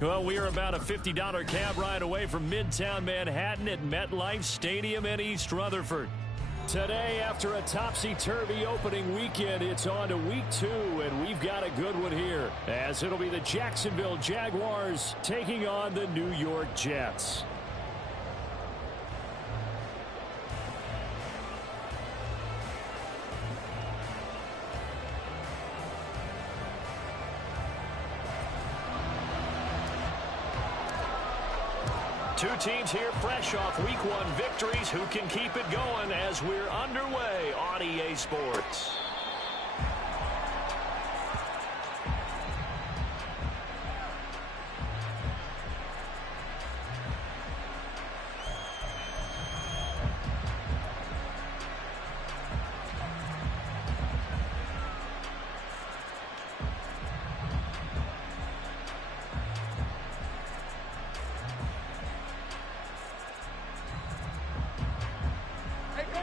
Well, we are about a $50 cab ride away from Midtown Manhattan at MetLife Stadium in East Rutherford. Today, after a topsy-turvy opening weekend, it's on to week 2, and we've got a good one here, as it'll be the Jacksonville Jaguars taking on the New York Jets. Two teams here fresh off Week 1 victories. Who can keep it going as we're underway on EA Sports?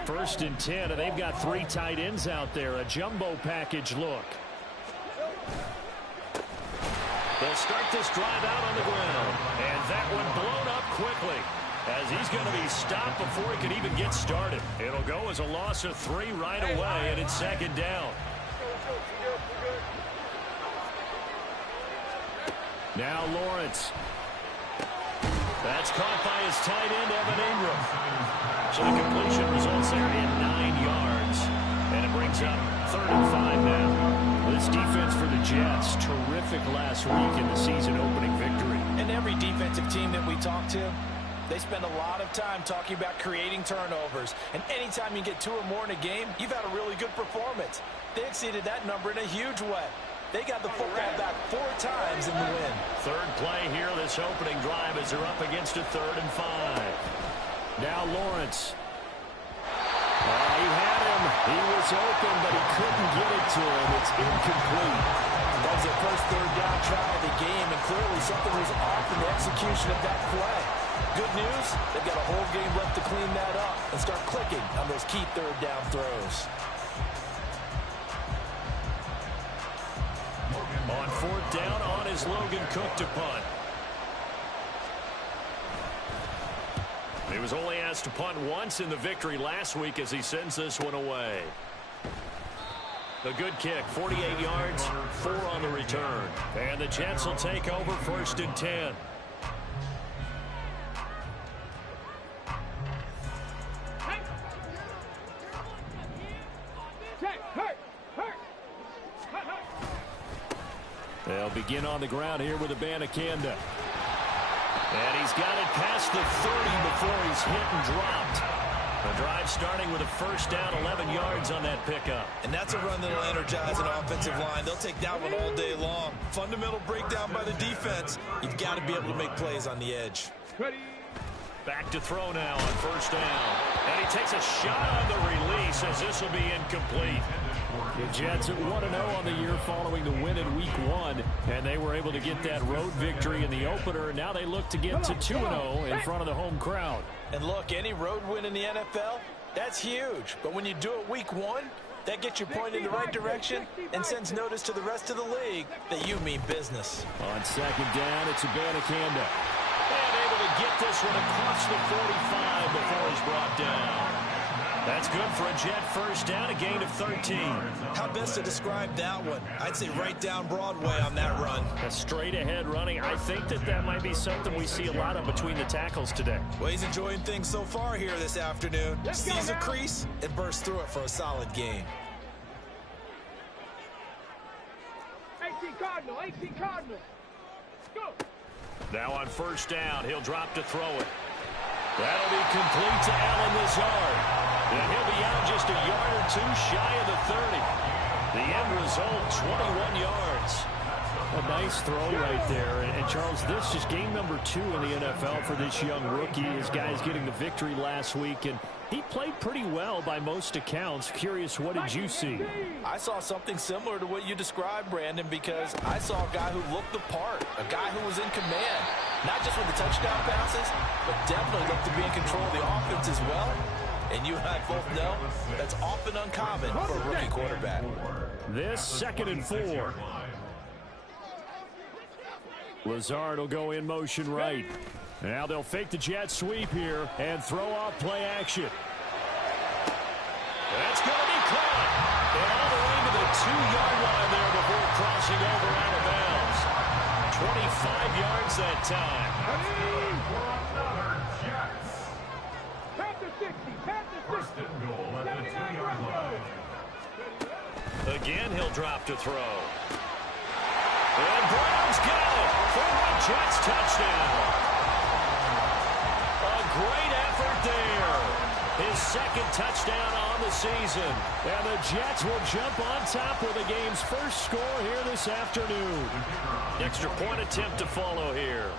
First and 10, and they've got 3 tight ends out there. A jumbo package look. They'll start this drive out on the ground. And that one blown up quickly, as he's going to be stopped before he can even get started. It'll go as a loss of 3 right away, and it's second down. Now Lawrence. That's caught by his tight end, Evan Ingram. So the completion results there in 9 yards. And it brings up 3rd and 5 now. This defense for the Jets, terrific last week in the season-opening victory. And every defensive team that we talk to, they spend a lot of time talking about creating turnovers. And anytime you get 2 or more in a game, you've had a really good performance. They exceeded that number in a huge way. They got the football back 4 times in the win. Third play here, this opening drive, as they're up against a 3rd and 5. Now Lawrence. He had him. He was open, but he couldn't get it to him. It's incomplete. That was their first 3rd down try of the game, and clearly something was off in the execution of that play. Good news, they've got a whole game left to clean that up and start clicking on those key 3rd down throws. On 4th down, on is Logan Cook to punt. He was only asked to punt once in the victory last week as he sends this one away. A good kick, 48 yards, 4 on the return. And the Jets will take over 1st and 10. They'll begin on the ground here with Abanikanda. And he's got it past the 30 before he's hit and dropped. The drive starting with a 1st down, 11 yards on that pickup. And that's a run that'll energize an offensive line. They'll take that one all day long. Fundamental breakdown by the defense. You've got to be able to make plays on the edge. Back to throw now on 1st down. And he takes a shot on the release as this will be incomplete. The Jets at 1-0 on the year following the win in Week 1. And they were able to get that road victory in the opener. And now they look to get to 2-0 in front of the home crowd. And look, any road win in the NFL, that's huge. But when you do it Week 1, that gets you pointed in the right direction and sends notice to the rest of the league that you mean business. On 2nd down, it's Abanikanda. And able to get this one across the 45 before he's brought down. That's good for a Jet 1st down, a gain of 13. How best to describe that one? I'd say right down Broadway on that run. A straight-ahead running. I think that might be something we see a lot of between the tackles today. Well, he's enjoying things so far here this afternoon. Sees a crease and bursts through it for a solid gain. 18 Cardinal. Go. Now on 1st down, he'll drop to throw it. That'll be complete to Allen Lazard. And he'll be out just a yard or 2 shy of the 30. The end result, 21 yards. A nice throw right there. And Charles, this is game number 2 in the NFL for this young rookie. His guys getting the victory last week, and he played pretty well by most accounts. Curious, what did you see? I saw something similar to what you described, Brandon, because I saw a guy who looked the part, a guy who was in command, not just with the touchdown passes, but definitely looked to be in control of the offense as well. And you and I both know that's often uncommon for a rookie quarterback. This 2nd and 4. Lazard will go in motion right. Now they'll fake the jet sweep here and throw off play action. That's going to be caught. And all the way to the 2-yard line there before crossing over out of bounds. 25 yards that time. Past the 60, past the 60. First and goal at the 2-yard line. Again, he'll drop to throw. And Brown's got it for a Jets touchdown. A great effort there. His second touchdown on the season. And the Jets will jump on top with the game's first score here this afternoon. Extra point attempt to follow here.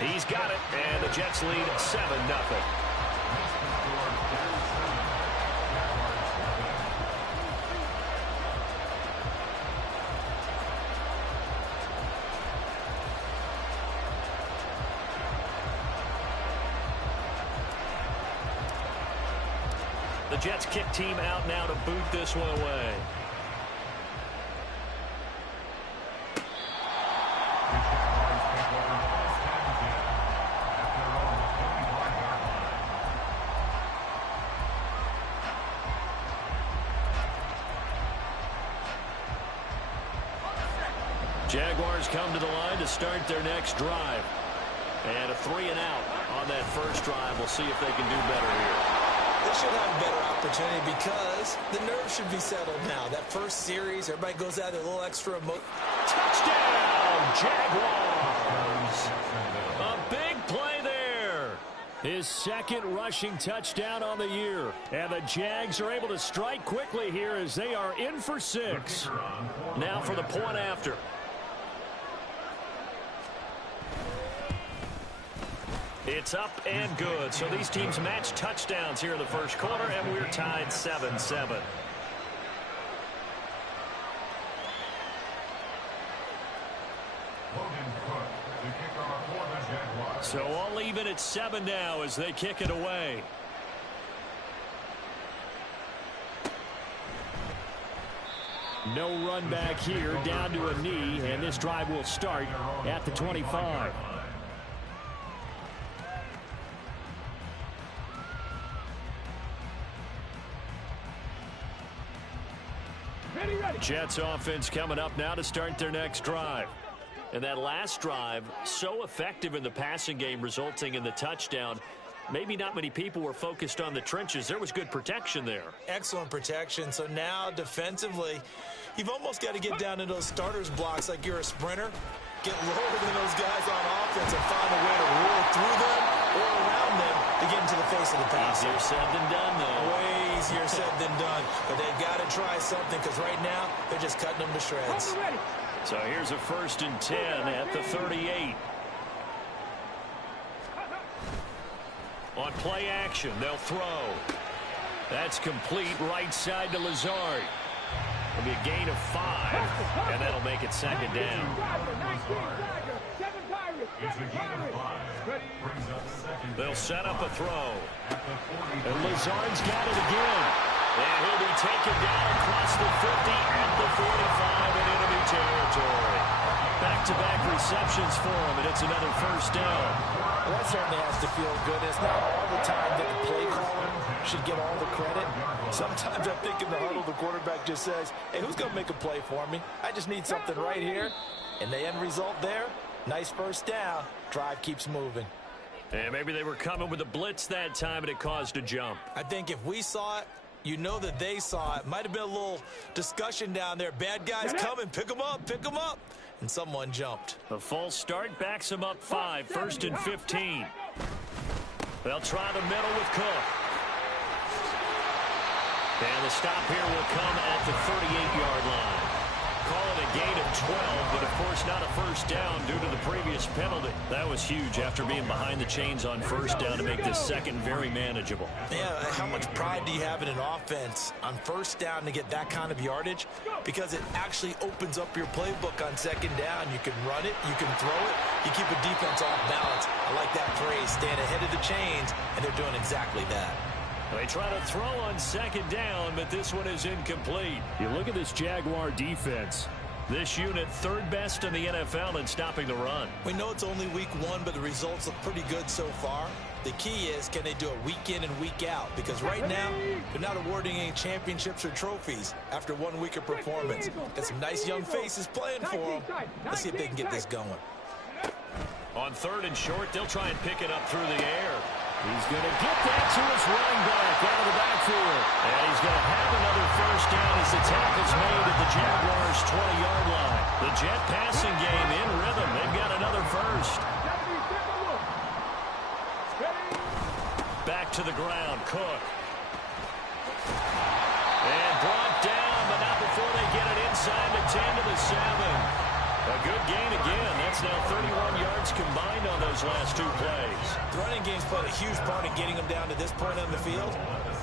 He's got it, and the Jets lead 7-0. The Jets kick team out now to boot this one away. Jaguars come to the line to start their next drive. And a 3-and-out on that first drive. We'll see if they can do better here. They should have a better opportunity because the nerves should be settled now. That first series, everybody goes out there a little extra emotion. Touchdown, Jaguars! A big play there. His second rushing touchdown on the year. And the Jags are able to strike quickly here as they are in for 6. Now for the point after. It's up and good. So these teams match touchdowns here in the first quarter, and we're tied 7-7. So all even at 7 now as they kick it away. No run back here, down to a knee, and this drive will start at the 25. Jets offense coming up now to start their next drive. And that last drive, so effective in the passing game, resulting in the touchdown. Maybe not many people were focused on the trenches. There was good protection there. Excellent protection. So now defensively, you've almost got to get down to those starters blocks like you're a sprinter. Get lower than those guys on offense and find a way to roll through them or around them to get into the face of the pass. Easier said than done, though. Way easier said than done. But they've got to try something because right now they're just cutting them to shreds. So here's a 1st and 10 at the 38. On play action, they'll throw. That's complete right side to Lazard. It'll be a gain of 5, and that'll make it 2nd down. They'll set up a throw. And Lazard's got it again. And he'll be taken down across the 50 at the 45 in enemy territory. Back-to-back receptions for him, and it's another 1st down. Well, that certainly has to feel good. It's not all the time that the play caller should get all the credit. Sometimes I think in the huddle, the quarterback just says, hey, who's going to make a play for me? I just need something right here. And the end result there, nice 1st down. Drive keeps moving. And maybe they were coming with a blitz that time, and it caused a jump. I think if we saw it, you know that they saw it. Might have been a little discussion down there. Bad guys coming. Pick them up. Pick them up. And someone jumped. The false start backs him up 5, 1st and 15. They'll try the middle with Cook. And the stop here will come at the 38-yard line. call it a gain of 12, but of course not a first down due to the previous penalty. That was huge after being behind the chains on first down to make this second very manageable. Yeah, how much pride do you have in an offense on first down to get that kind of yardage? Because it actually opens up your playbook on second down. You can run it, you can throw it, you keep a defense off balance. I like that phrase, stand ahead of the chains, and they're doing exactly that. They try to throw on second down, but this one is incomplete. You look at this Jaguar defense. This unit third best in the NFL in stopping the run. We know it's only week one, but the results look pretty good so far. The key is, can they do it week in and week out? Because right now, they're not awarding any championships or trophies after 1 week of performance. Got some nice young faces playing for them. Let's see if they can get this going. On third and short, they'll try and pick it up through the air. He's going to get that to his running back out of the backfield. And he's going to have another first down as the tackle's made at the Jaguars' 20-yard line. The Jet passing game in rhythm. They've got another first. Back to the ground, Cook. And brought down, but not before they get it inside the 10 to the 7. A good gain again. That's now 31 yards combined on those last two plays. The running game's played a huge part in getting them down to this point on the field.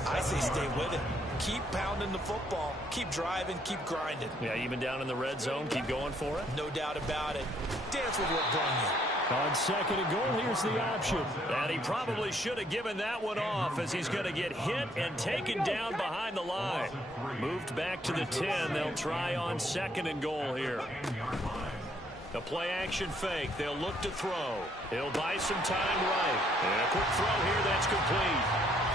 I say stay with it. Keep pounding the football. Keep driving. Keep grinding. Yeah, even down in the red zone, keep going for it. No doubt about it. Dance with what brung you. On second and goal, here's the option. And he probably should have given that one off as he's going to get hit and taken down behind the line. Moved back to the 10. They'll try on second and goal here. The play-action fake. They'll look to throw. He'll buy some time right. And a quick throw here that's complete.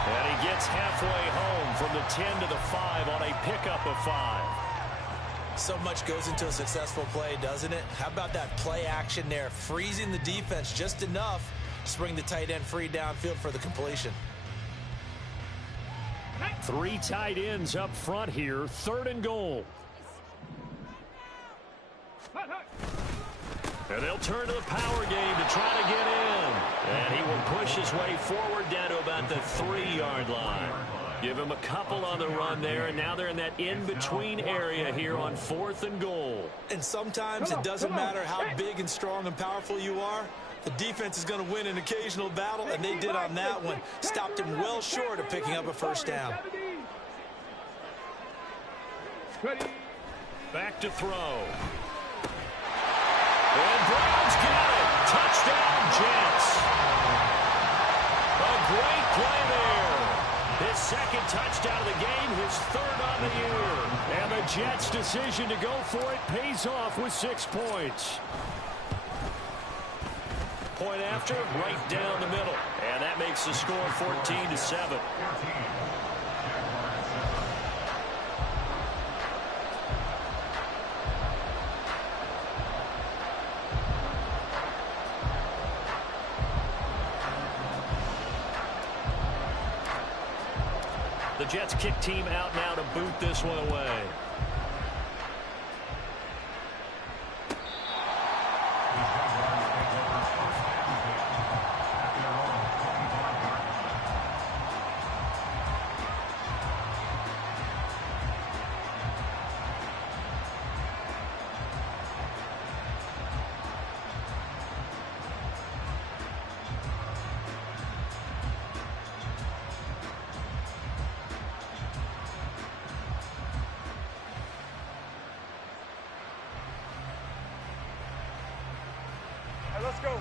And he gets halfway home from the 10 to the 5 on a pickup of 5. So much goes into a successful play, doesn't it? How about that play action there? Freezing the defense just enough to bring the tight end free downfield for the completion. 3 tight ends up front here. Third and goal. And they'll turn to the power game to try to get in. And he will push his way forward down to about the 3-yard line. Give him a couple on the run there, and now they're in that in-between area here on fourth and goal. And sometimes it doesn't matter how big and strong and powerful you are. The defense is going to win an occasional battle, and they did on that one. Stopped him well short of picking up a first down. Back to throw. And Browns get it. Touchdown, Jets. A great play there. His second touchdown of the game, his third on the year. And the Jets' decision to go for it pays off with 6 points. Point after, right down the middle. And that makes the score 14-7. The Jets kick team out now to boot this one away.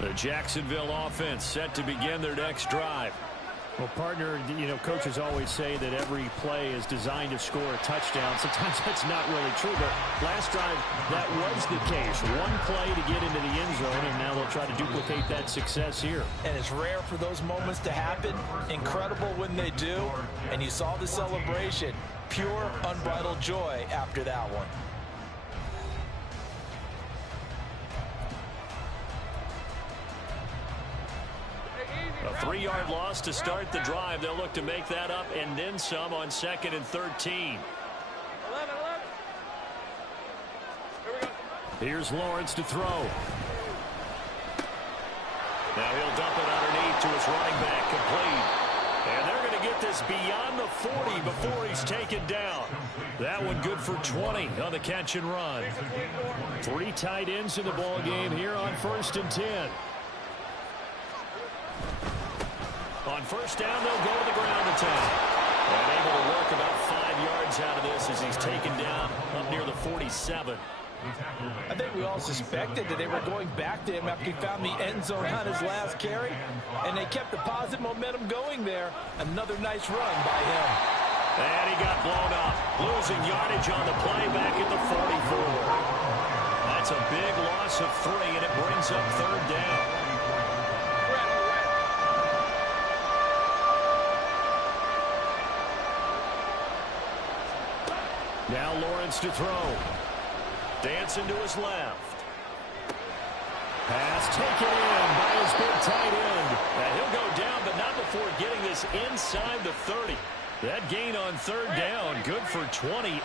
The Jacksonville offense set to begin their next drive. Well, partner, you know, coaches always say that every play is designed to score a touchdown. Sometimes that's not really true, but last drive, that was the case. One play to get into the end zone, and now they'll try to duplicate that success here. And it's rare for those moments to happen. Incredible when they do. And you saw the celebration. Pure, unbridled joy after that one. A 3-yard loss to start the drive. They'll look to make that up and then some on second and 13. Here's Lawrence to throw. Now he'll dump it underneath to his running back, complete. And they're going to get this beyond the 40 before he's taken down. That one good for 20 on the catch and run. 3 tight ends in the ball game here on 1st and 10. On 1st down, they'll go to the ground attack. And able to work about 5 yards out of this as he's taken down up near the 47. I think we all suspected that they were going back to him after he found the end zone on his last carry, and they kept the positive momentum going there. Another nice run by him. And he got blown up, losing yardage on the play back at the 44. That's a big loss of 3, and it brings up 3rd down. Now Lawrence to throw. Dancing to his left. Pass taken in by his big tight end. And he'll go down, but not before getting this inside the 30. That gain on 3rd down, good for 28.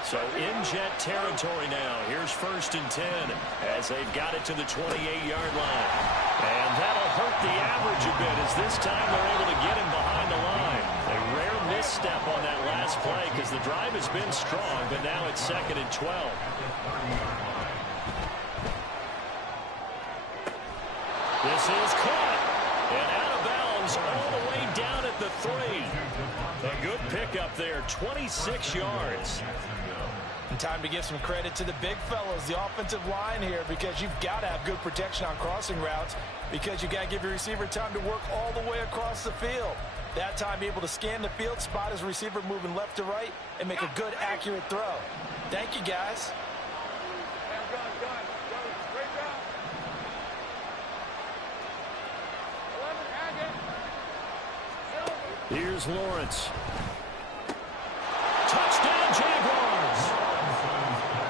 So in Jet territory now. Here's 1st and 10 as they've got it to the 28-yard line. And that'll hurt the average a bit as this time they're able to get him behind the line. A rare misstep on that last play because the drive has been strong, but now it's 2nd and 12. This is caught and out of bounds all the way down at the 3. A good pickup there, 26 yards. And time to give some credit to the big fellas, the offensive line here, because you've got to have good protection on crossing routes because you got to give your receiver time to work all the way across the field. That time, be able to scan the field, spot his receiver moving left to right, and make a good, accurate throw. Thank you, guys. Here's Lawrence. Touchdown, Jaguars!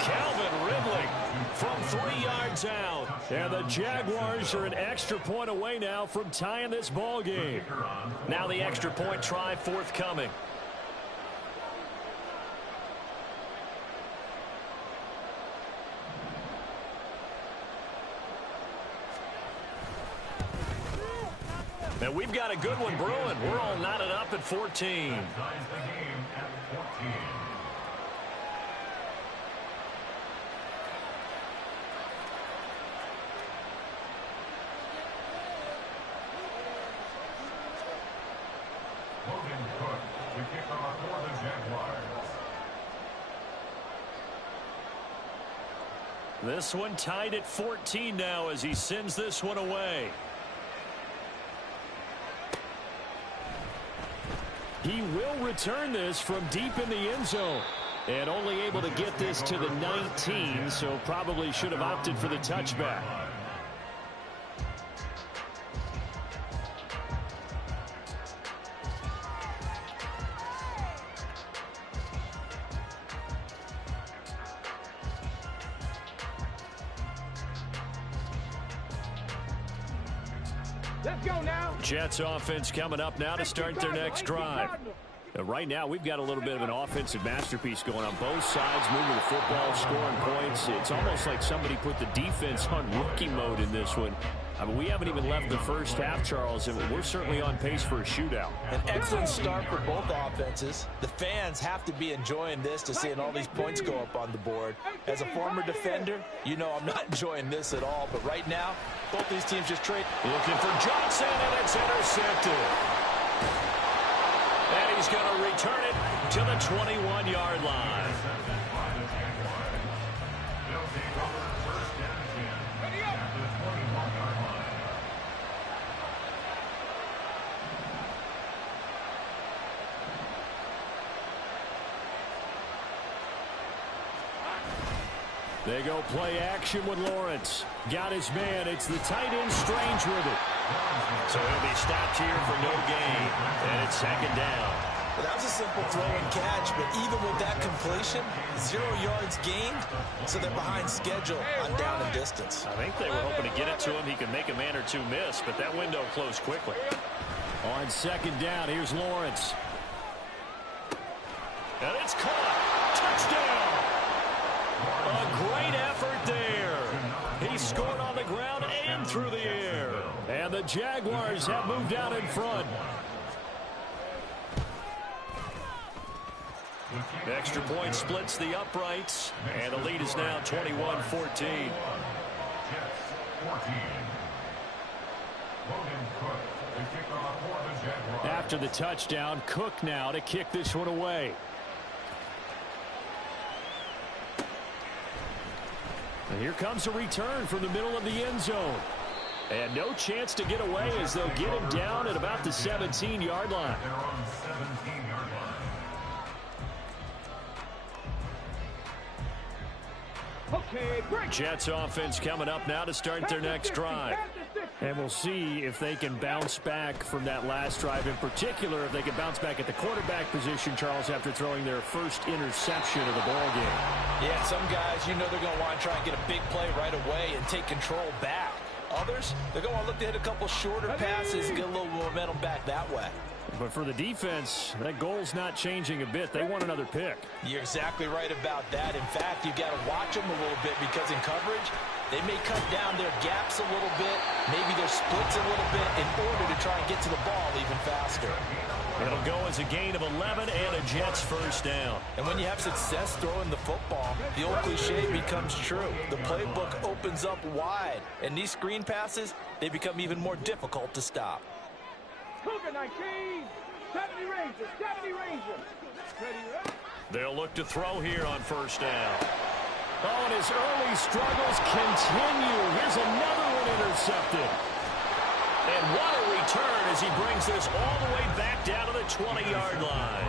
Calvin Ridley from 3 yards out. And the Jaguars are an extra point away now from tying this ball game. Now the extra point try forthcoming. And we've got a good one brewing. We're all knotted up at 14. This one tied at 14 now as he sends this one away. He will return this from deep in the end zone. And only able to get this to the 19, so probably should have opted for the touchback. Let's go now. Jets offense coming up now to start their next drive. Right now, we've got a little bit of an offensive masterpiece going on both sides, moving the football, scoring points. It's almost like somebody put the defense on rookie mode in this one. I mean, we haven't even left the first half, Charles, and we're certainly on pace for a shootout. An excellent start for both offenses. The fans have to be enjoying this to seeing all these points go up on the board. As a former defender, you know I'm not enjoying this at all. But right now, both these teams just trade. Looking for Johnson, and it's intercepted. And he's going to return it to the 21-yard line. They go play action with Lawrence. Got his man. It's the tight end Strange with it. So he'll be stopped here for no gain. And it's second down. Well, that was a simple throw and catch, but even with that completion, 0 yards gained, so they're behind schedule on down and distance. I think they were hoping to get it to him. He could make a man or two miss, but that window closed quickly. On second down, here's Lawrence. And it's caught. Touchdown. A great effort there. He scored on the ground and through the air. And the Jaguars have moved out in front. Extra point splits the uprights, and the lead is now 21-14. After the touchdown, Cook now to kick this one away. And here comes a return from the middle of the end zone. And no chance to get away as they'll get him down at about the 17-yard line. Okay, break. Jets offense coming up now to start their next drive. And we'll see if they can bounce back from that last drive. In particular, if they can bounce back at the quarterback position, Charles, after throwing their first interception of the ball game. Yeah, some guys, you know they're going to want to try and get a big play right away and take control back. Others, they're going to look to hit a couple shorter passes and get a little momentum back that way. But for the defense, that goal's not changing a bit. They want another pick. You're exactly right about that. In fact, you've got to watch them a little bit because in coverage, they may cut down their gaps a little bit, maybe their splits a little bit in order to try and get to the ball even faster. It'll go as a gain of 11 and a Jets first down. And when you have success throwing the football, the old cliche becomes true. The playbook opens up wide, and these screen passes, they become even more difficult to stop. Cougar 19, 70 Rangers, 70 Rangers. Ready, They'll look to throw here on first down. Oh, and his early struggles continue. Here's another one intercepted. And what a return as he brings this all the way back down to the 20-yard line.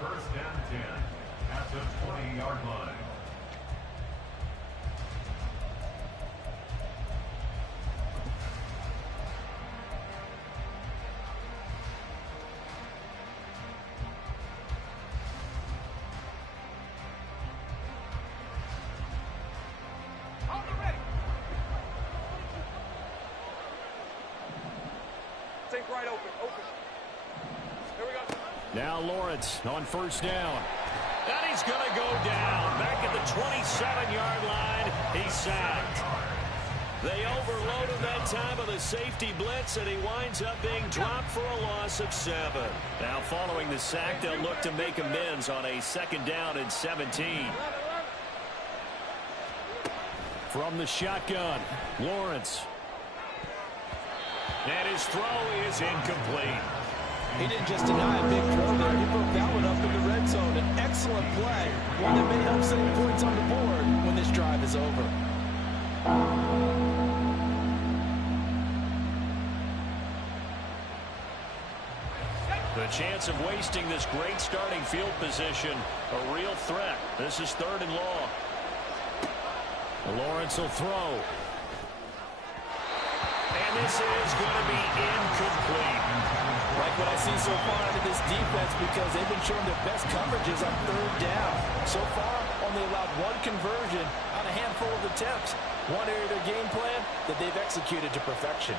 First and 10 at the 20-yard line. Take right open. Here we go. Now Lawrence on first down. And he's going to go down. Back at the 27-yard line, he's sacked. They overload him that time of the safety blitz, and he winds up being dropped for a loss of 7. Now following the sack, they'll look to make amends on a second down and 17. From the shotgun, Lawrence. And his throw is incomplete. He didn't just deny a big throw there. He broke that one up in the red zone. An excellent play, one that may help save points on the board when this drive is over. The chance of wasting this great starting field position, a real threat. This is 3rd and long. Lawrence will throw. And this is going to be incomplete. Like what I see so far out of this defense, because they've been showing their best coverages on 3rd down. So far, only allowed one conversion on a handful of attempts. One area of their game plan that they've executed to perfection.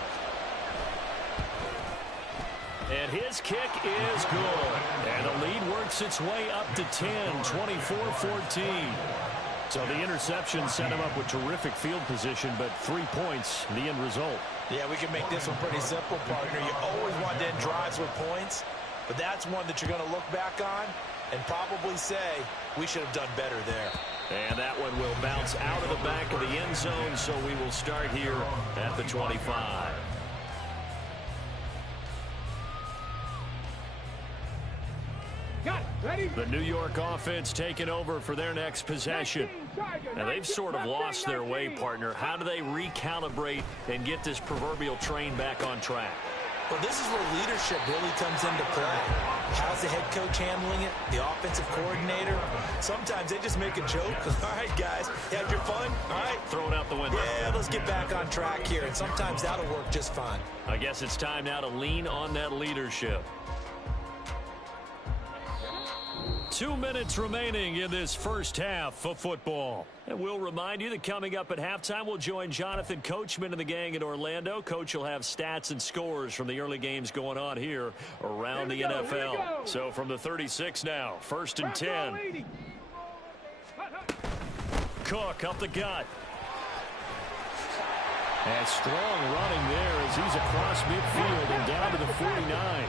And his kick is good. And the lead works its way up to 10, 24-14. So the interception set him up with terrific field position, but 3 points, the end result. Yeah, we can make this one pretty simple, partner. You always want to end drives with points, but that's one that you're going to look back on and probably say, we should have done better there. And that one will bounce out of the back of the end zone, so we will start here at the 25. Got it. Ready? The New York offense taking over for their next possession. Now, they've sort of lost their way, partner. How do they recalibrate and get this proverbial train back on track? Well, this is where leadership really comes into play. How's the head coach handling it? The offensive coordinator? Sometimes they just make a joke. All right, guys, you had your fun? All right. Throw it out the window. Yeah, let's get back on track here, and sometimes that'll work just fine. I guess it's time now to lean on that leadership. 2 minutes remaining in this first half of football. And we'll remind you that coming up at halftime, we'll join Jonathan Coachman and the gang in Orlando. Coach will have stats and scores from the early games going on here around the NFL. So from the 36 now, 1st and 10. Cook up the gut. And strong running there as he's across midfield and down to the 49.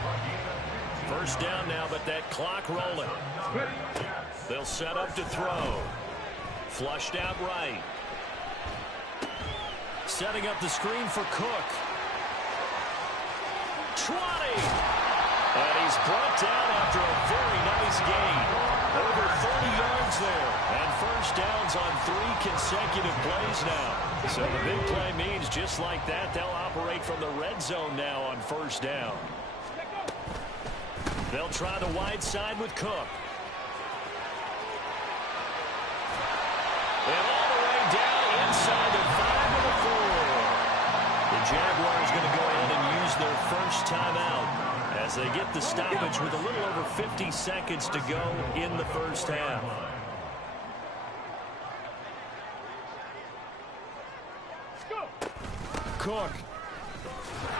First down now, but that clock rolling. They'll set up to throw. Flushed out right. Setting up the screen for Cook. 20. And he's brought down after a very nice gain. Over 30 yards there. And first downs on 3 consecutive plays now. So the big play means just like that, they'll operate from the red zone now on first down. They'll try the wide side with Cook. And all the way down inside the 5 to the 4. The Jaguars going to go ahead and use their first timeout as they get the stoppage with a little over 50 seconds to go in the first half. Cook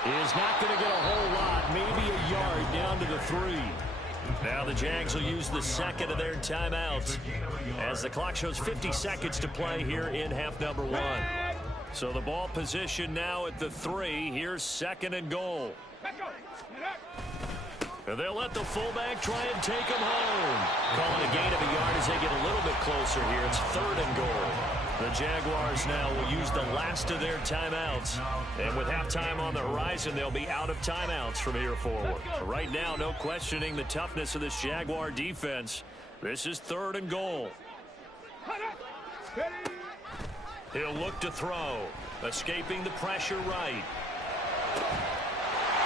is not going to get a whole lot, maybe a yard down to the 3. Now the Jags will use the second of their timeouts as the clock shows 50 seconds to play here in half number 1. So the ball position now at the 3. Here's 2nd and goal. And they'll let the fullback try and take him home. Calling a gain of a yard as they get a little bit closer here. It's 3rd and goal. The Jaguars now will use the last of their timeouts. And with halftime on the horizon, they'll be out of timeouts from here forward. Right now, no questioning the toughness of this Jaguar defense. This is 3rd and goal. He'll look to throw. Escaping the pressure right.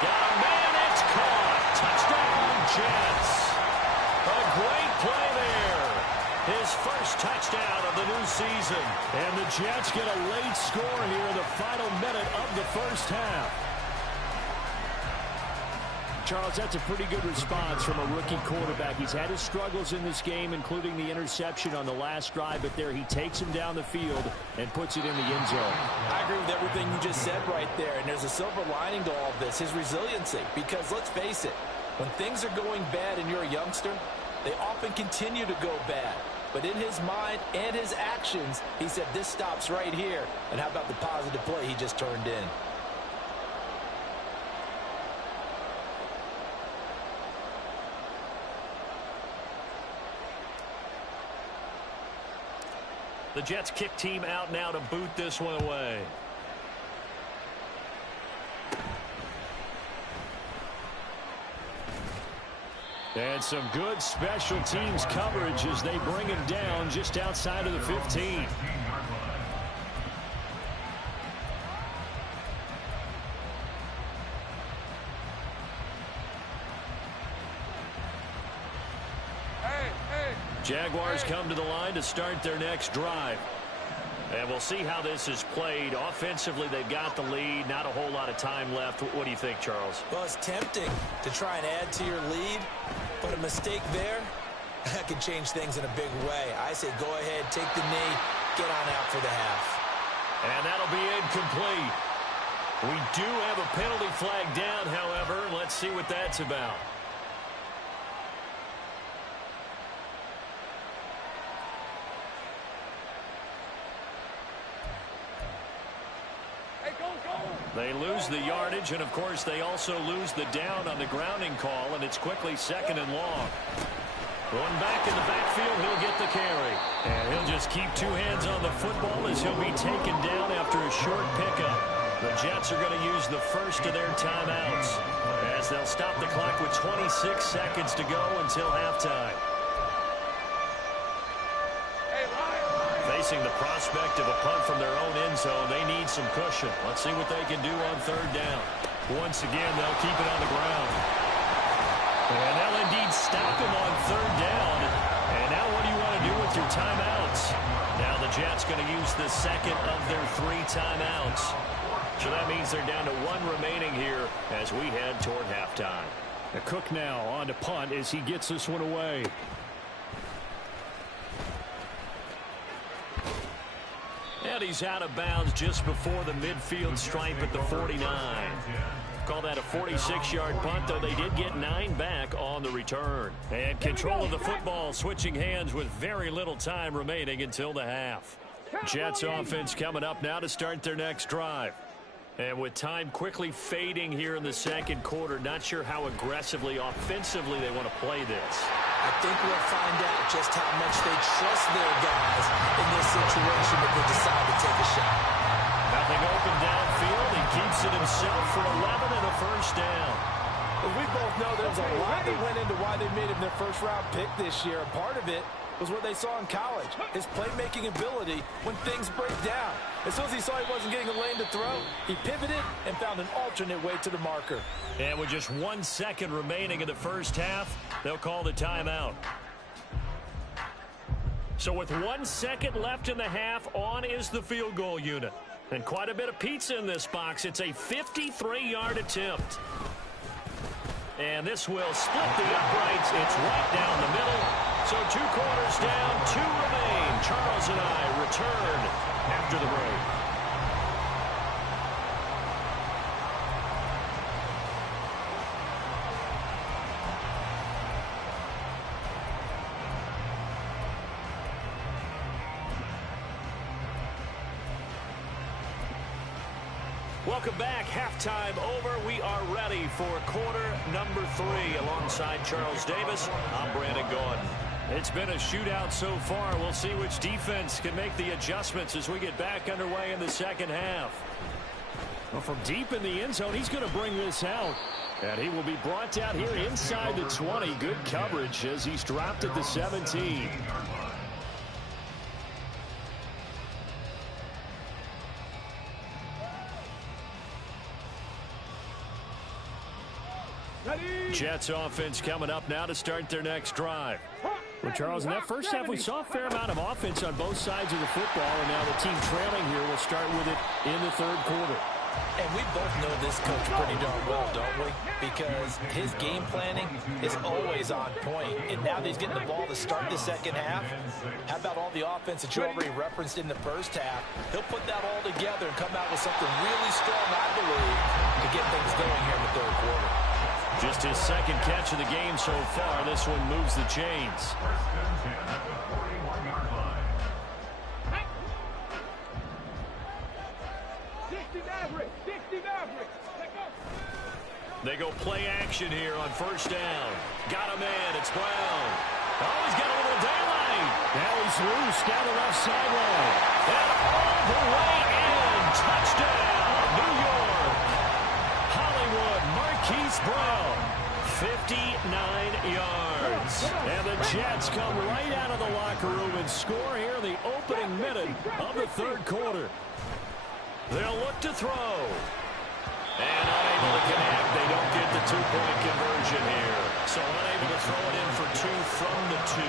Got a man, it's caught. Touchdown, Jets. A great play there. His first touchdown of the new season. And the Jets get a late score here in the final minute of the first half. Charles, that's a pretty good response from a rookie quarterback. He's had his struggles in this game, including the interception on the last drive, but there he takes him down the field and puts it in the end zone. I agree with everything you just said right there, and there's a silver lining to all of this, his resiliency. Because let's face it, when things are going bad and you're a youngster, they often continue to go bad. But in his mind and his actions, he said, this stops right here. And how about the positive play he just turned in? The Jets kick team out now to boot this one away. And some good special teams coverage as they bring him down just outside of the 15. Jaguars come to the line to start their next drive. And we'll see how this is played. Offensively, they've got the lead. Not a whole lot of time left. What do you think, Charles? Well, it's tempting to try and add to your lead, but a mistake there, that could change things in a big way. I say go ahead, take the knee, get on out for the half. And that'll be incomplete. We do have a penalty flag down, however. Let's see what that's about. They lose the yardage, and, of course, they also lose the down on the grounding call, and it's quickly 2nd and long. Going back in the backfield, he'll get the carry. And he'll just keep 2 hands on the football as he'll be taken down after a short pickup. The Jets are going to use the first of their timeouts as they'll stop the clock with 26 seconds to go until halftime. Facing the prospect of a punt from their own end zone, they need some cushion. Let's see what they can do on 3rd down. Once again, they'll keep it on the ground. And they'll indeed stop him on 3rd down. And now what do you want to do with with your timeouts. Now the Jets going to use the second of their 3 timeouts. So that means they're down to 1 remaining here as we head toward halftime. The Cook now on to punt as he gets this one away. And he's out of bounds just before the midfield stripe at the 49. Call that a 46-yard punt, though they did get 9 back on the return. And control of the football, switching hands with very little time remaining until the half. Jets offense coming up now to start their next drive. And with time quickly fading here in the second quarter, not sure how aggressively, offensively they want to play this. I think we'll find out just how much they trust their guys in this situation if they decide to take a shot. Nothing open downfield. He keeps it himself for 11 and a first down. Well, we both know there's a lot that went into why they made him their first-round pick this year. Part of it was what they saw in college, his playmaking ability when things break down. As soon as he saw he wasn't getting a lane to throw, he pivoted and found an alternate way to the marker. And with just 1 second remaining in the first half, they'll call the timeout. So with 1 second left in the half, on is the field goal unit. And quite a bit of pizza in this box. It's a 53-yard attempt. And this will split the uprights. It's right down the middle. So 2 quarters down, 2 remain. Charles and I return after the break. Welcome back. Halftime over. We are ready for quarter number 3. Alongside Charles Davis, I'm Brandon Gordon. It's been a shootout so far. We'll see which defense can make the adjustments as we get back underway in the second half. Well, from deep in the end zone, he's going to bring this out. And he will be brought out here inside the 20. Good coverage as he's dropped at the 17. Jets offense coming up now to start their next drive. Well, Charles, in that first half, we saw a fair amount of offense on both sides of the football, and now the team trailing here will start with it in the third quarter. And we both know this coach pretty darn well, don't we? Because his game planning is always on point. And now that he's getting the ball to start the second half, how about all the offense that you already referenced in the first half? He'll put that all together and come out with something really strong, I believe, to get things going here in the third quarter. Just his second catch of the game so far. This one moves the chains. They go play action here on first down. Got a man. It's Brown. Oh, he's got a little daylight. Now he's loose down the left sideline. And all the way in. Touchdown, New York. Hollywood, Marquise Brown. 59 yards. And the Jets come right out of the locker room and score here in the opening minute of the third quarter. They'll look to throw. And unable to connect. They don't get the two-point conversion here. So unable to throw it in for 2 from the 2.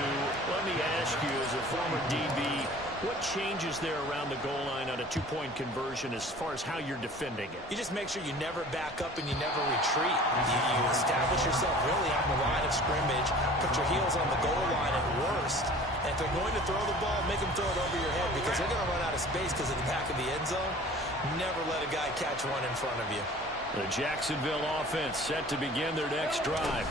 Let me ask you, as a former DB, what changes there around the goal line on a two-point conversion as far as how you're defending it? You just make sure you never back up and you never retreat. You establish yourself really on the line of scrimmage, put your heels on the goal line at worst. And if they're going to throw the ball, make them throw it over your head because they're going to run out of space because of the back of the end zone. Never let a guy catch one in front of you. The Jacksonville offense set to begin their next drive.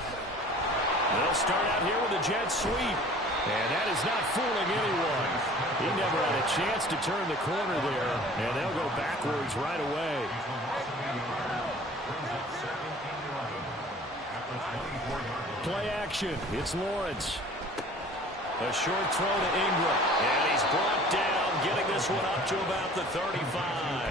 They'll start out here with a jet sweep. And that is not fooling anyone. He never had a chance to turn the corner there. And they'll go backwards right away. Play action. It's Lawrence. A short throw to Ingram. And he's brought down, getting this one up to about the 35.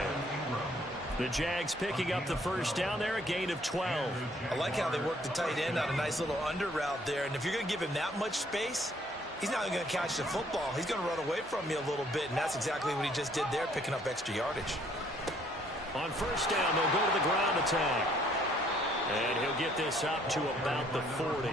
The Jags picking up the first down there, a gain of 12. I like how they work the tight end on a nice little under route there. And if you're going to give him that much space, he's not going to catch the football. He's going to run away from you a little bit, and that's exactly what he just did there, picking up extra yardage. On first down, they'll go to the ground attack. And he'll get this up to about the 40.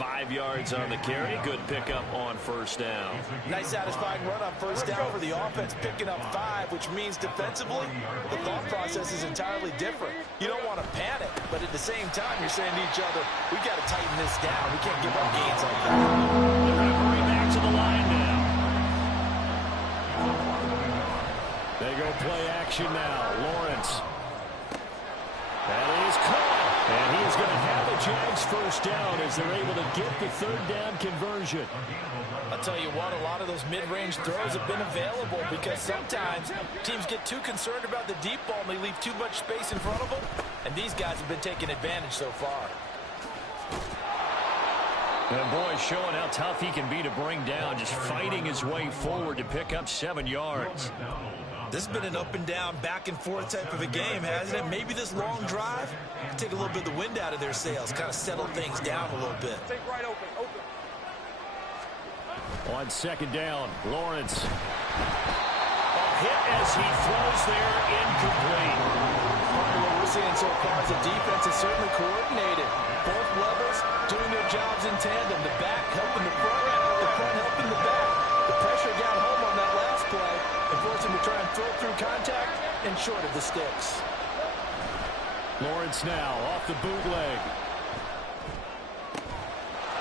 5 yards on the carry. Good pickup on first down. Nice satisfying run on first down for the offense, picking up 5, which means defensively, the thought process is entirely different. You don't want to panic, but at the same time, you're saying to each other, we got to tighten this down. We can't give up gains like that. The referee back to the line now. They go play action now. Lawrence. That is caught. And he's going to have the Jags first down as they're able to get the third down conversion. I'll tell you what, a lot of those mid-range throws have been available because sometimes teams get too concerned about the deep ball and they leave too much space in front of them. And these guys have been taking advantage so far. And boy, showing how tough he can be to bring down, just fighting his way forward to pick up 7 yards. This has been an up-and-down, back-and-forth type of a game, hasn't it? Maybe this long drive can take a little bit of the wind out of their sails, kind of settle things down a little bit. Stay right open. On second down, Lawrence. A hit as he throws there, incomplete. What we're seeing so far is the defense is certainly coordinated. Both levels doing their jobs in tandem. The back helping the front helping the back. The pressure got home on that last play and forced him to try and throw through contact and short of the sticks. Lawrence now off the bootleg.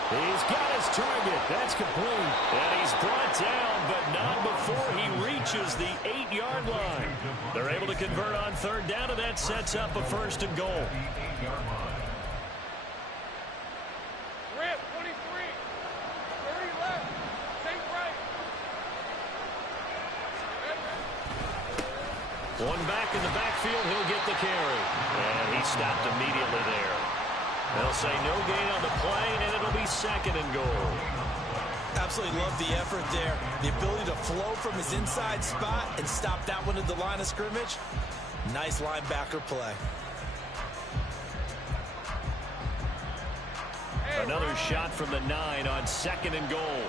He's got his target. That's complete. And he's brought down, but not before he reaches the 8-yard line. They're able to convert on third down, and that sets up a first and goal. Rip, 23. 30 left. Stay right. One back in the backfield, he'll get the carry. And he stopped immediately there. They'll say no gain on the play, and it'll be second and goal. Absolutely love the effort there. The ability to flow from his inside spot and stop that one at the line of scrimmage. Nice linebacker play. Another shot from the 9 on second and goal.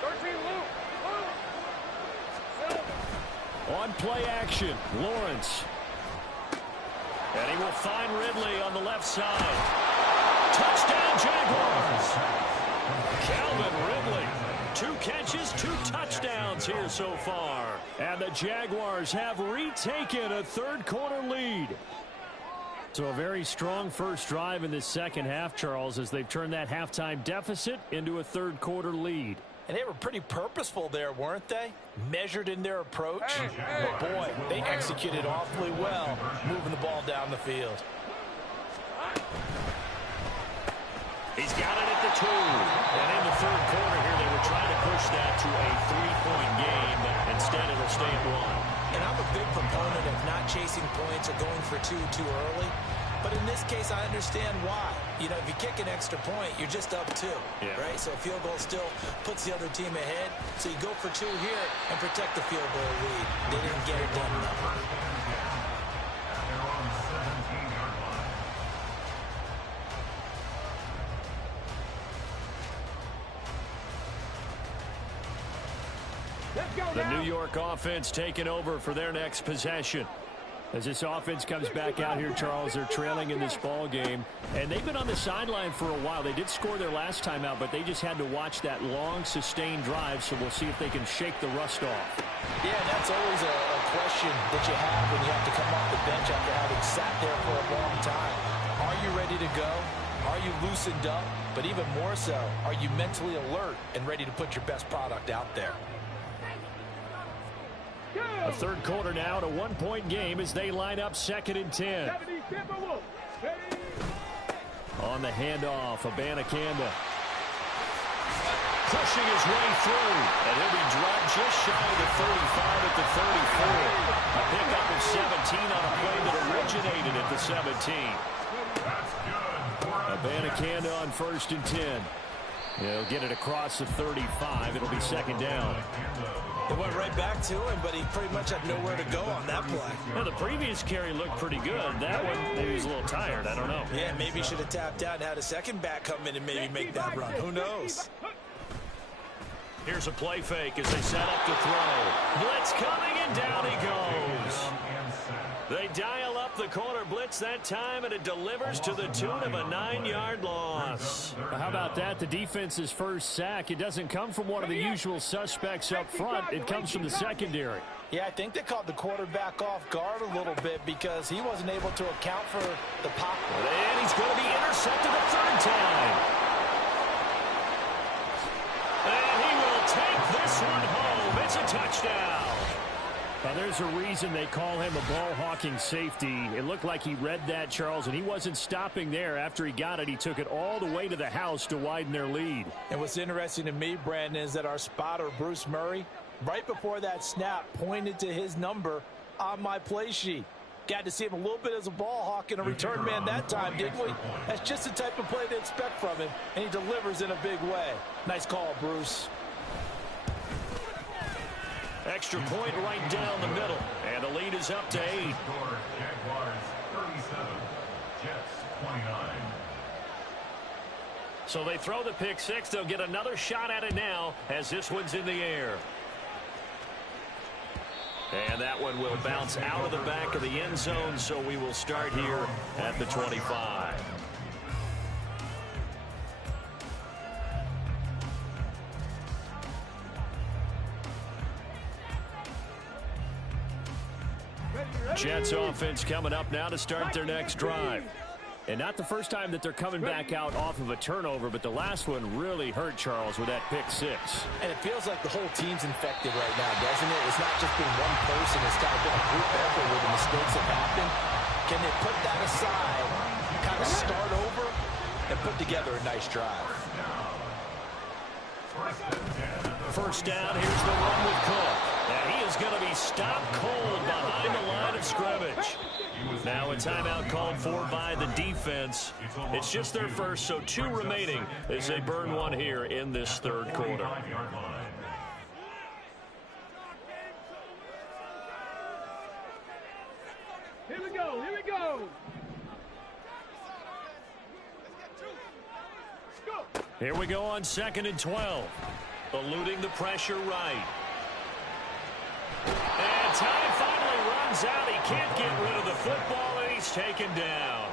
13 Luke. On play action, Lawrence. And he will find Ridley on the left side. Touchdown, Jaguars! Calvin Ridley. 2 catches, 2 touchdowns here so far. And the Jaguars have retaken a third-quarter lead. So a very strong first drive in this second half, Charles, as they've turned that halftime deficit into a third-quarter lead. And they were pretty purposeful there, weren't they? Measured in their approach. But boy, they executed awfully well, moving the ball down the field. He's got it at the 2. And in the third quarter here, they were trying to push that to a 3-point game, but instead it'll stay at 1. And I'm a big proponent of not chasing points or going for 2 too early. But in this case, I understand why. You know, if you kick an extra point, you're just up 2, right? So a field goal still puts the other team ahead. So you go for 2 here and protect the field goal lead. They didn't get it done enough. The New York offense taking over for their next possession. As this offense comes back out here, Charles, they're trailing in this ball game. And they've been on the sideline for a while. They did score their last time out, but they just had to watch that long, sustained drive. So we'll see if they can shake the rust off. Yeah, that's always a question that you have when you have to come off the bench after having sat there for a long time. Are you ready to go? Are you loosened up? But even more so, are you mentally alert and ready to put your best product out there? A third quarter now, to 1-point game as they line up second and 10. On the handoff, Abanikanda. Pushing his way through, and he'll be dropped just shy of the 35 at the 34. A pickup of 17 on a play that originated at the 17. Abanikanda on first and 10. He'll get it across the 35. It'll be second down. It went right back to him, but he pretty much had nowhere to go on that play. Well, the previous carry looked pretty good. That one, maybe he was a little tired. I don't know. Yeah, maybe he should have tapped out and had a second back come in and maybe make that run. Who knows? Here's a play fake as they set up to throw. Blitz coming, and down he goes. They dial up the corner blitz that time, and it delivers to the tune of a 9-yard loss. How about that? The defense's first sack. It doesn't come from one of the usual suspects up front. It comes from the secondary. Yeah, I think they caught the quarterback off guard a little bit because he wasn't able to account for the pocket. And he's going to be intercepted a third time. And he will take this one home. It's a touchdown. Now, there's a reason they call him a ball-hawking safety. It looked like he read that, Charles, and he wasn't stopping there. After he got it, he took it all the way to the house to widen their lead. And what's interesting to me, Brandon, is that our spotter, Bruce Murray, right before that snap, pointed to his number on my play sheet. Got to see him a little bit as a ball hawk and a return man that time, didn't we? That's just the type of play to expect from him, and he delivers in a big way. Nice call, Bruce. Extra point right down the middle, and the lead is up to 8. Jaguars 37, Jets 29. So they throw the pick six. They'll get another shot at it now as this one's in the air. And that one will bounce out of the back of the end zone, so we will start here at the 25. Jets offense coming up now to start their next drive. And not the first time that they're coming back out off of a turnover, but the last one really hurt, Charles, with that pick six. And it feels like the whole team's infected right now, doesn't it? It's not just been one person. It's kind of been a group effort where the mistakes have happened. Can they put that aside, kind of start over, and put together a nice drive? First down, here's the run with Cook. And he is going to be stopped cold behind the line of scrimmage. Now a timeout called for by the defense. It's just their first, so 2 remaining as they burn one here in this third quarter. Here we go, here we go. Here we go on 2nd and 12. Eluding the pressure right. And time finally runs out. He can't get rid of the football, and he's taken down.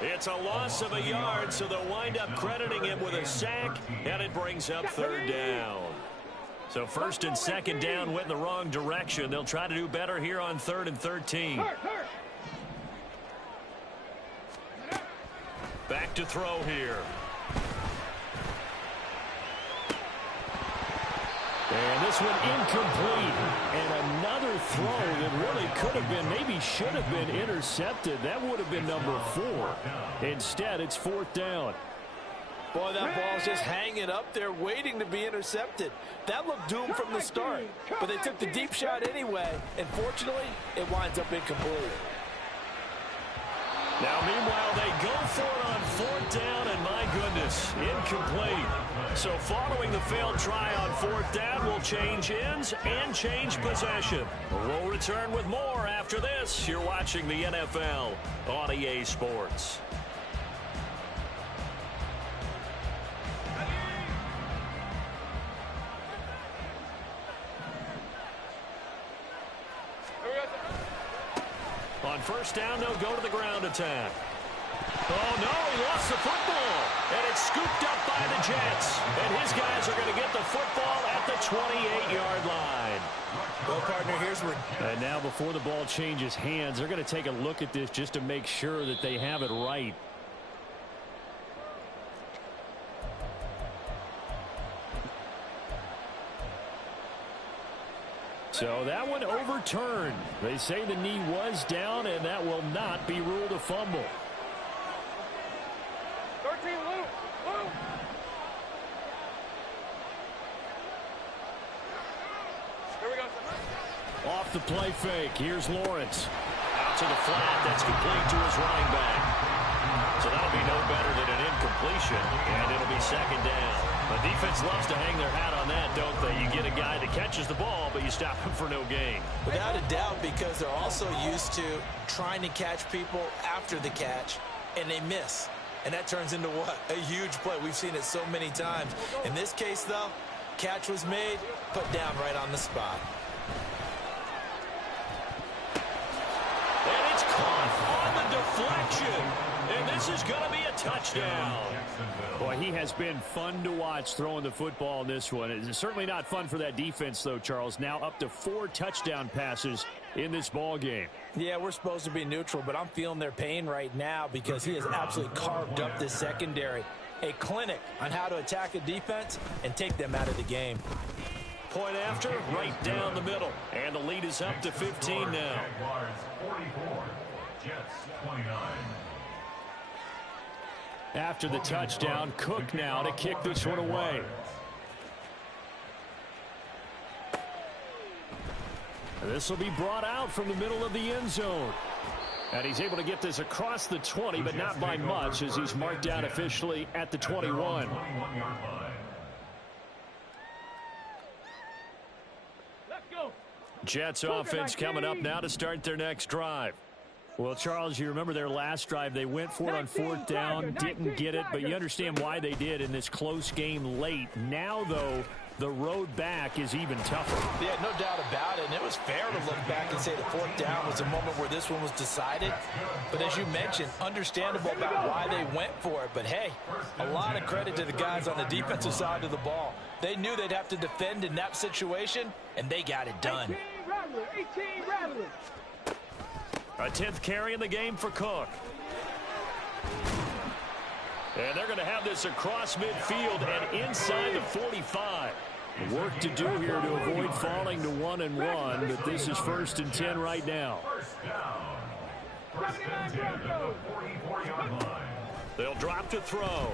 It's a loss of a yard, so they'll wind up crediting him with a sack, and it brings up 3rd down. So 1st and 2nd down went in the wrong direction. They'll try to do better here on 3rd and 13. Back to throw here. And this one incomplete. And another throw that really could have been, maybe should have been intercepted. That would have been number 4. Instead, it's 4th down. Boy, that ball's just hanging up there waiting to be intercepted. That looked doomed from the start. But they took the deep shot anyway. And fortunately, it winds up incomplete. Now, meanwhile, they go for it on 4th down, and my goodness, incomplete. So following the failed try on 4th down, we'll change ends and change possession. We'll return with more after this. You're watching the NFL on EA Sports. On 1st down, they'll go to the ground attack. Oh, no, he lost the football. And it's scooped up by the Jets. And his guys are going to get the football at the 28-yard line. Well, partner, here's where... And now before the ball changes hands, they're going to take a look at this just to make sure that they have it right. So that one overturned. They say the knee was down, and that will not be ruled a fumble. 13, Luke. Here we go. Off the play fake. Here's Lawrence. Out to the flat. That's complete to his running back. So that'll be no better than an incompletion, and it'll be 2nd down. The defense loves to hang their hat on that, don't they? You get a guy that catches the ball, but you stop him for no gain. Without a doubt, because they're also used to trying to catch people after the catch, and they miss. And that turns into what? A huge play. We've seen it so many times. In this case, though, catch was made, put down right on the spot. And it's caught. deflection. And this is going to be a touchdown. Boy, he has been fun to watch throwing the football in this one. It's certainly not fun for that defense, though, Charles. Now up to 4 touchdown passes in this ball game. Yeah, we're supposed to be neutral, but I'm feeling their pain right now because he has absolutely carved up this secondary. A clinic on how to attack a defense and take them out of the game. Point after, right down the middle. And the lead is up to 15 now. Jaguars 44, Jets 29. After the touchdown, Cook now to kick this one away. This will be brought out from the middle of the end zone. And he's able to get this across the 20, but not by much, as he's marked down officially at the 21. Let's go. Jets offense coming up now to start their next drive. Well, Charles, you remember their last drive. They went for it on 4th down, didn't get it, but you understand why they did in this close game late. Now, though, the road back is even tougher. Yeah, no doubt about it, and it was fair to look back and say the 4th down was a moment where this one was decided. But as you mentioned, understandable about why they went for it. But, hey, a lot of credit to the guys on the defensive side of the ball. They knew they'd have to defend in that situation, and they got it done. 18 Rattler. A 10th carry in the game for Cook. And they're going to have this across midfield and inside the 45. Work to do here to avoid falling to 1-1, but this is 1st and 10 right now. They'll drop to throw.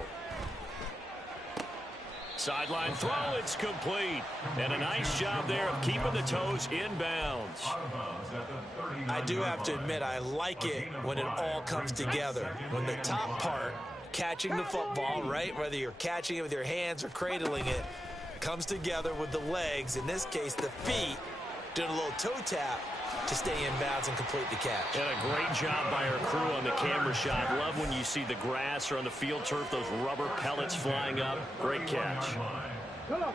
Sideline throw, it's complete. And a nice job there of keeping the toes inbounds. I do have to admit, I like it when it all comes together. When the top part, catching the football, right, whether you're catching it with your hands or cradling it, comes together with the legs, in this case the feet, doing a little toe tap to stay in bounds and complete the catch. And a great job by our crew on the camera shot. Love when you see the grass or on the field turf, those rubber pellets flying up. Great catch. Come on.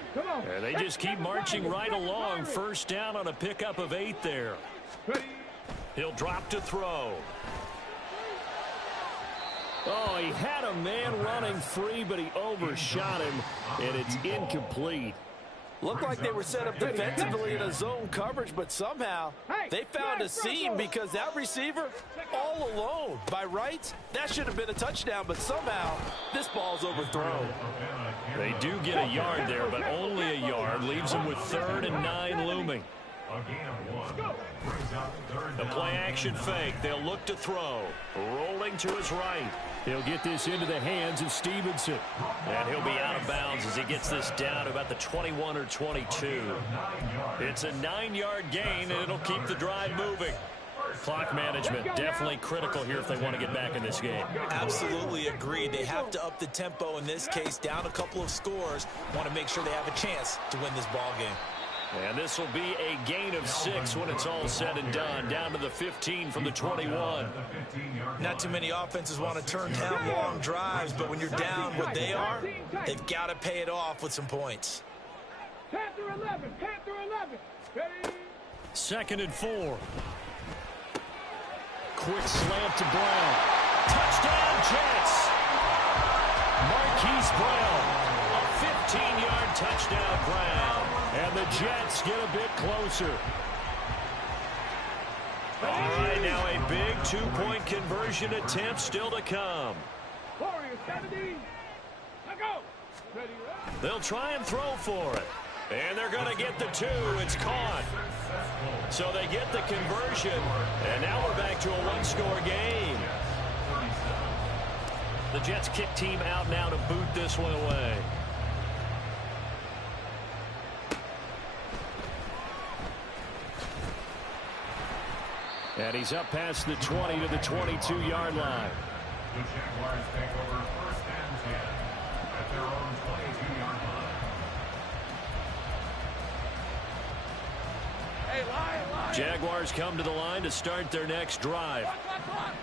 And they just keep marching right along. 1st down on a pickup of 8 there. He'll drop to throw. Oh, he had a man running free, but he overshot him, and it's incomplete. Looked like they were set up defensively in a zone coverage, but somehow they found a seam because that receiver all alone. By rights, that should have been a touchdown, but somehow this ball's overthrown. They do get a yard there, but only a yard. Leaves them with 3rd and 9 looming. The play-action fake. They'll look to throw. Rolling to his right. He'll get this into the hands of Stevenson. And he'll be out of bounds as he gets this down to about the 21 or 22. It's a 9-yard gain, and it'll keep the drive moving. Clock management definitely critical here if they want to get back in this game. Absolutely agreed. They have to up the tempo in this case, down a couple of scores. Want to make sure they have a chance to win this ball game. And this will be a gain of 6 when it's all said and done. Down to the 15 from the 21. Not too many offenses want to turn down long drives, but when you're down what they are, they've got to pay it off with some points. Panther 11. Ready? 2nd and 4. Quick slant to Brown. Touchdown, Jets! Marquise Brown. A 15-yard touchdown, Brown. And the Jets get a bit closer. All right, now a big 2-point conversion attempt still to come. Warriors 70. Let's go. Ready? They'll try and throw for it. And they're going to get the 2. It's caught. So they get the conversion. And now we're back to a 1-score game. The Jets kick team out now to boot this one away. And he's up past the 20 to the 22-yard line. The Jaguars take over 1st and 10 at their own 22-yard line. Jaguars come to the line to start their next drive.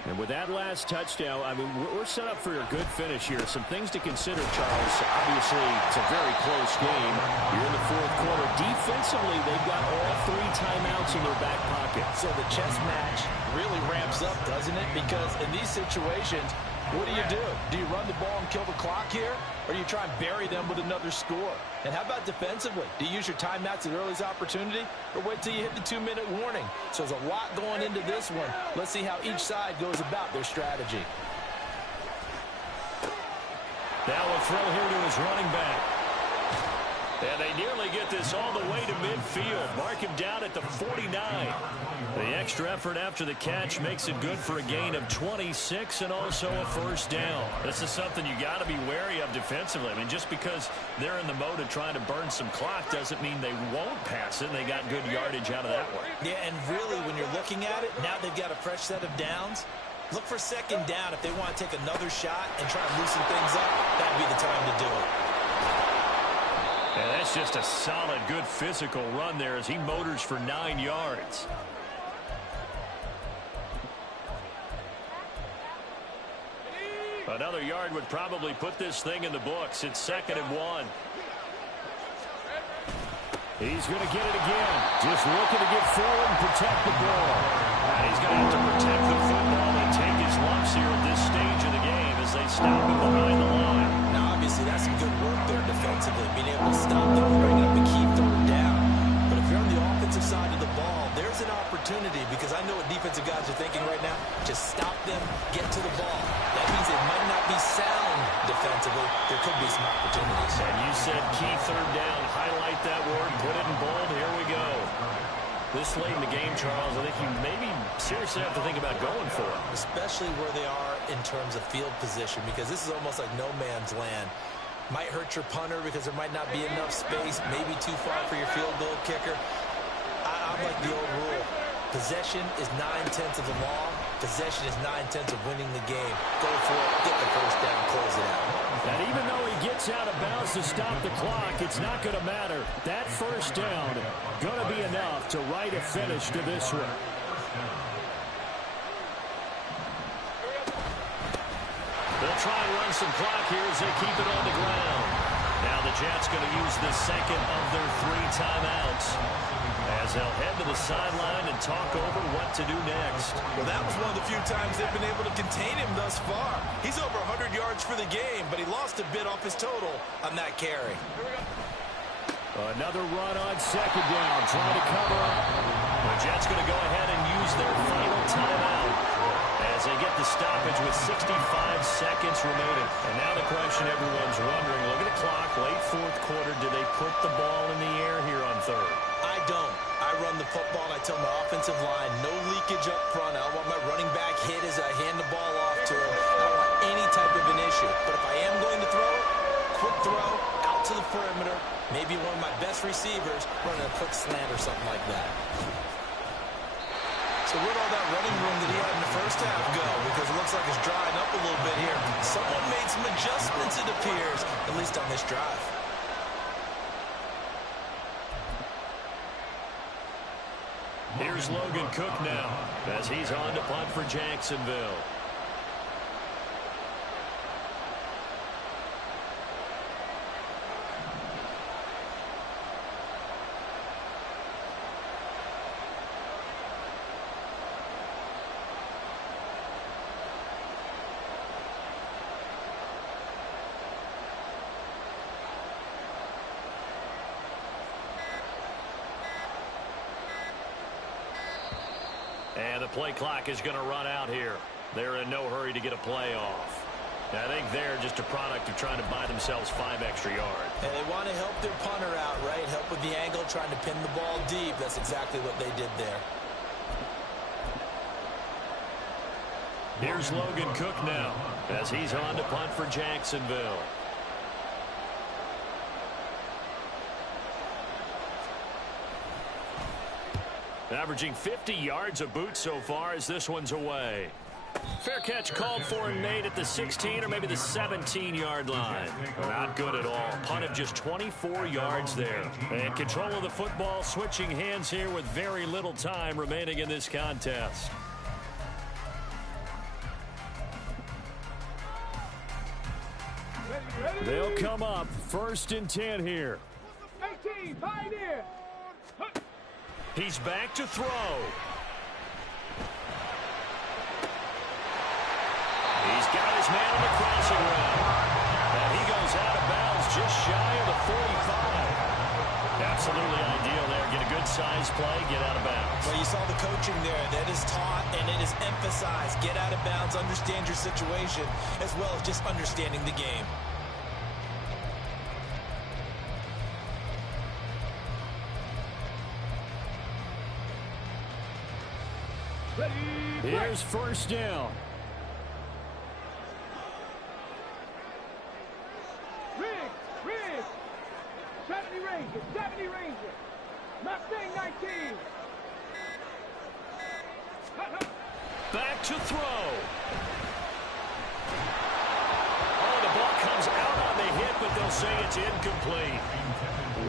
And with that last touchdown, I mean, we're set up for a good finish here. Some things to consider, Charles. Obviously, it's a very close game. You're in the fourth quarter. Defensively, they've got all 3 timeouts in their back pocket. So the chess match really ramps up, doesn't it? Because in these situations, what do? Do you run the ball and kill the clock here? Or do you try and bury them with another score? And how about defensively? Do you use your timeouts at earliest opportunity? Or wait till you hit the 2-minute warning? So there's a lot going into this one. Let's see how each side goes about their strategy. Now a throw here to his running back. And they nearly get this all the way to midfield. Mark him down at the 49. The extra effort after the catch makes it good for a gain of 26 and also a first down. This is something you got to be wary of defensively. I mean, just because they're in the mode of trying to burn some clock doesn't mean they won't pass it. They got good yardage out of that one. Yeah, and really, when you're looking at it, now they've got a fresh set of downs. Look for second down if they want to take another shot and try and loosen things up. That'd be the time to do it. And that's just a solid, good physical run there as he motors for 9 yards. Another yard would probably put this thing in the books. It's 2nd and 1. He's going to get it again. Just looking to get forward and protect the ball. And he's going to have to protect the football and take his lumps here at this stage of the game as they stop him behind the line. Now, obviously, that's some good work there defensively, being able to stop them and bring up a key 3rd down. But if you're on the offensive side of the ball, there's an opportunity because I know what defensive guys are thinking right now. Just stop them, get to the ball. That means it might not be sound defensively. There could be some opportunities. And you said key 3rd down. Highlight that word. Put it in bold. Here we go. This late in the game, Charles, I think you maybe seriously have to think about going for it. Especially where they are in terms of field position, because this is almost like no man's land. Might hurt your punter because there might not be enough space, maybe too far for your field goal kicker. I'm like the old rule. Possession is 9/10 of the law. Possession is 9/10 of winning the game. Go for it, get the first down, close it out. And even though he gets out of bounds to stop the clock, it's not going to matter. That first down going to be enough to write a finish to this one. They'll try and run some clock here as they keep it on the ground. Now the Jets going to use the 2nd of their 3 timeouts as they'll head to the sideline and talk over what to do next. Well, that was one of the few times they've been able to contain him thus far. He's over 100 yards for the game, but he lost a bit off his total on that carry. Another run on 2nd down, trying to cover up. The Jets going to go ahead and use their final timeout as they get the stoppage with 65 seconds remaining. And now the question everyone's wondering, look at the clock, late 4th quarter, do they put the ball in the air here on 3rd? I don't. I run the football, and I tell my offensive line, no leakage up front. I don't want my running back hit as I hand the ball off to him. I don't want any type of an issue. But if I am going to throw it, quick throw, out to the perimeter, maybe one of my best receivers running a quick slant or something like that. So where'd all that running room that he had in the first half go? Because it looks like it's drying up a little bit here. Someone made some adjustments, it appears, at least on this drive. Here's Logan Cook now as he's on to punt for Jacksonville. And the play clock is going to run out here. They're in no hurry to get a play off. I think they're just a product of trying to buy themselves 5 extra yards. And they want to help their punter out, right? Help with the angle, trying to pin the ball deep. That's exactly what they did there. Here's Logan Cook now as he's on to punt for Jacksonville. Averaging 50 yards a boot so far as this one's away. Fair catch called for and made at the 16 or maybe the 17-yard line. Not good at all. Punt of just 24 yards there. And control of the football, switching hands here with very little time remaining in this contest. They'll come up 1st and 10 here. 18, Pioneer. He's back to throw. He's got his man on the crossing route. And he goes out of bounds just shy of the 45. Absolutely ideal there. Get a good size play, get out of bounds. Well, you saw the coaching there. That is taught and it is emphasized. Get out of bounds, understand your situation, as well as just understanding the game. Here's 1st down. Rig. 70 Ranger. Mustang 19. Back to throw. Oh, the ball comes out on the hit, but they'll say it's incomplete.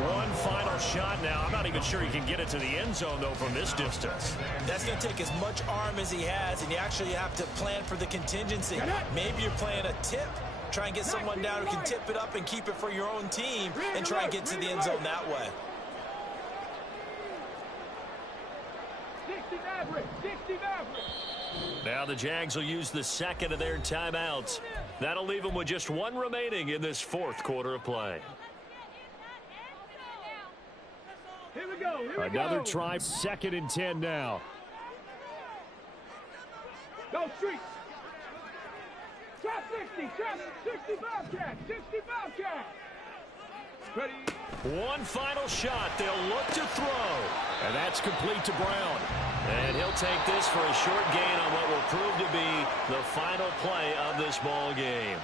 One final shot now. I'm not even sure he can get it to the end zone, though, from this distance. That's going to take as much arm as he has, and you actually have to plan for the contingency. Maybe you're playing a tip. Try and get someone down who can tip it up and keep it for your own team and try and get to the end zone that way. 60 average. Now the Jags will use the 2nd of their timeouts. That'll leave them with just 1 remaining in this 4th quarter of play. Here we go. Another try, 2nd and 10 now. Go street. Trap 60, trap 65 catch, 65 catch. Ready. One final shot. They'll look to throw. And that's complete to Brown. And he'll take this for a short gain on what will prove to be the final play of this ball game.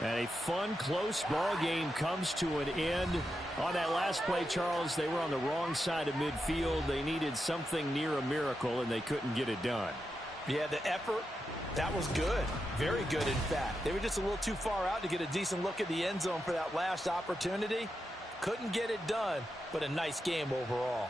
And a fun, close ball game comes to an end. On that last play, Charles, they were on the wrong side of midfield. They needed something near a miracle, and they couldn't get it done. Yeah, the effort, that was good. Very good, in fact. They were just a little too far out to get a decent look at the end zone for that last opportunity. Couldn't get it done, but a nice game overall.